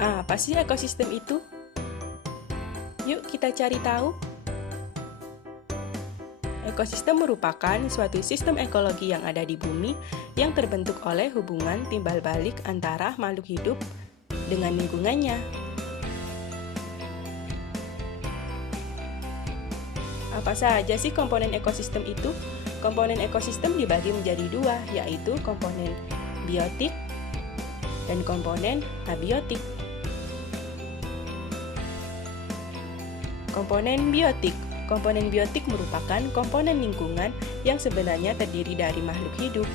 Apa sih ekosistem itu? Yuk kita cari tahu. Ekosistem merupakan suatu sistem ekologi yang ada di bumi yang terbentuk oleh hubungan timbal balik antara makhluk hidup dengan lingkungannya. Apa saja sih komponen ekosistem itu? Komponen ekosistem dibagi menjadi dua, yaitu komponen biotik dan komponen abiotik. Komponen biotik. Komponen biotik merupakan komponen lingkungan yang sebenarnya terdiri dari makhluk hidup.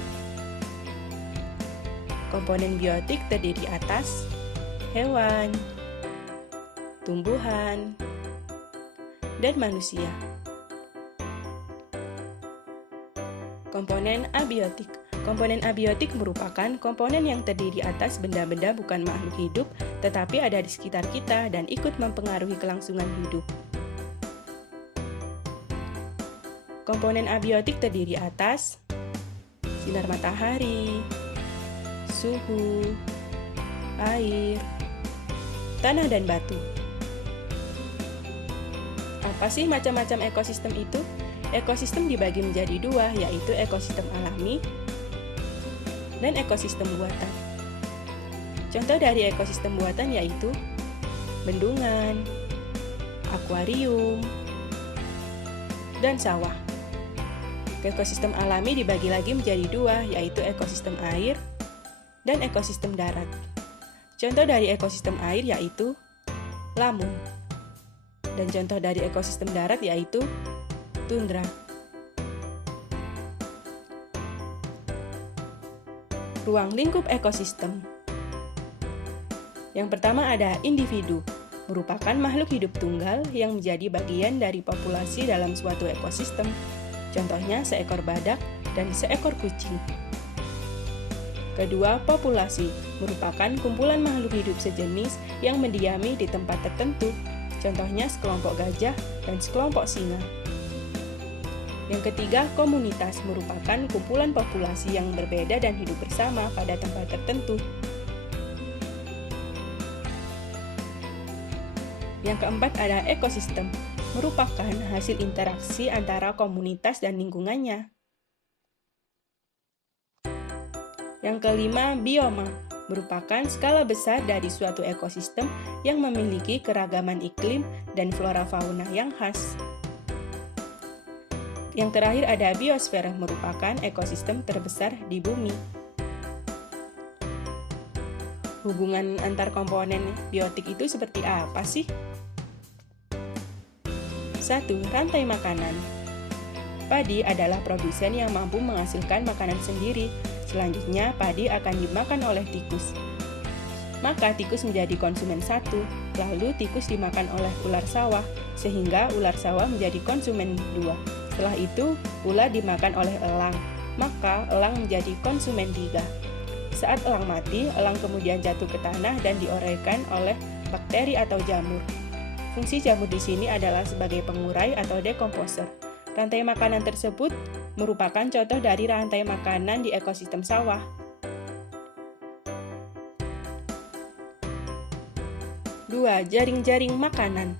Komponen biotik terdiri atas hewan, tumbuhan, dan manusia. Komponen abiotik. Komponen abiotik merupakan komponen yang terdiri atas benda-benda bukan makhluk hidup, tetapi ada di sekitar kita dan ikut mempengaruhi kelangsungan hidup. Komponen abiotik terdiri atas sinar matahari, suhu, air, tanah, dan batu. Apa sih macam-macam ekosistem itu? Ekosistem dibagi menjadi dua, yaitu ekosistem alami dan ekosistem buatan. Contoh dari ekosistem buatan yaitu bendungan, akuarium, dan sawah. Ekosistem alami dibagi lagi menjadi dua, yaitu ekosistem air dan ekosistem darat. Contoh dari ekosistem air yaitu lamun, dan contoh dari ekosistem darat yaitu tundra. Ruang lingkup ekosistem. Yang pertama ada individu, merupakan makhluk hidup tunggal yang menjadi bagian dari populasi dalam suatu ekosistem. Contohnya seekor badak dan seekor kucing. Kedua, populasi, merupakan kumpulan makhluk hidup sejenis yang mendiami di tempat tertentu. Contohnya sekelompok gajah dan sekelompok singa. Yang ketiga, komunitas, merupakan kumpulan populasi yang berbeda dan hidup bersama pada tempat tertentu. Yang keempat ada ekosistem, merupakan hasil interaksi antara komunitas dan lingkungannya. Yang kelima, bioma, merupakan skala besar dari suatu ekosistem yang memiliki keragaman iklim dan flora fauna yang khas. Yang terakhir ada biosfer, merupakan ekosistem terbesar di bumi. Hubungan antar komponen biotik itu seperti apa sih? 1. Rantai makanan. Padi adalah produsen yang mampu menghasilkan makanan sendiri. Selanjutnya, padi akan dimakan oleh tikus. Maka tikus menjadi konsumen 1, lalu tikus dimakan oleh ular sawah, sehingga ular sawah menjadi konsumen 2. Setelah itu, ular dimakan oleh elang, maka elang menjadi konsumen 3. Saat elang mati, elang kemudian jatuh ke tanah dan diuraikan oleh bakteri atau jamur. Fungsi jamur di sini adalah sebagai pengurai atau dekomposer. Rantai makanan tersebut merupakan contoh dari rantai makanan di ekosistem sawah. 2. Jaring-jaring makanan.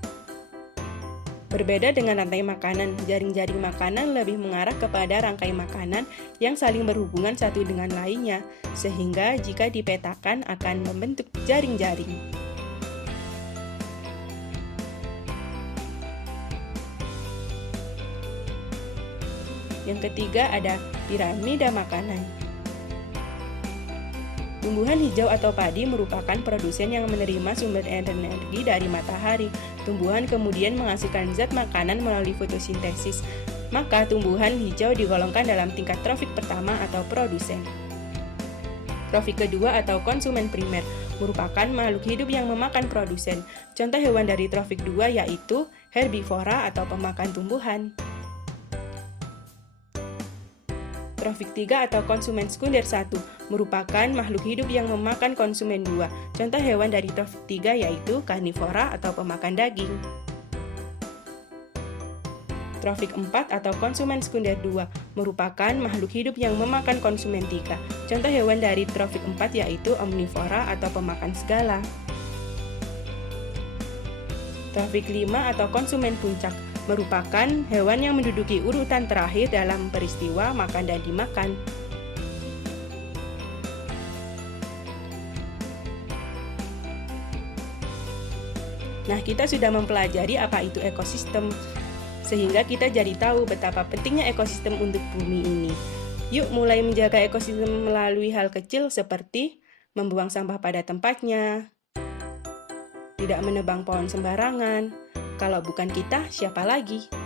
Berbeda dengan rantai makanan, jaring-jaring makanan lebih mengarah kepada rangkai makanan yang saling berhubungan satu dengan lainnya, sehingga jika dipetakan akan membentuk jaring-jaring. Yang ketiga ada piramida makanan. Tumbuhan hijau atau padi merupakan produsen yang menerima sumber energi dari matahari. Tumbuhan kemudian menghasilkan zat makanan melalui fotosintesis. Maka tumbuhan hijau digolongkan dalam tingkat trofik pertama atau produsen. Trofik kedua atau konsumen primer merupakan makhluk hidup yang memakan produsen. Contoh hewan dari trofik 2 yaitu herbivora atau pemakan tumbuhan. Trofik 3 atau konsumen sekunder 1 merupakan makhluk hidup yang memakan konsumen 2. Contoh hewan dari trofik 3 yaitu karnivora atau pemakan daging. Trofik 4 atau konsumen sekunder 2 merupakan makhluk hidup yang memakan konsumen 3. Contoh hewan dari trofik 4 yaitu omnivora atau pemakan segala. Traffic 5 atau konsumen puncak merupakan hewan yang menduduki urutan terakhir dalam peristiwa makan dan dimakan. Nah, kita sudah mempelajari apa itu ekosistem, sehingga kita jadi tahu betapa pentingnya ekosistem untuk bumi ini. Yuk mulai menjaga ekosistem melalui hal kecil seperti membuang sampah pada tempatnya, tidak menebang pohon sembarangan. Kalau bukan kita, siapa lagi?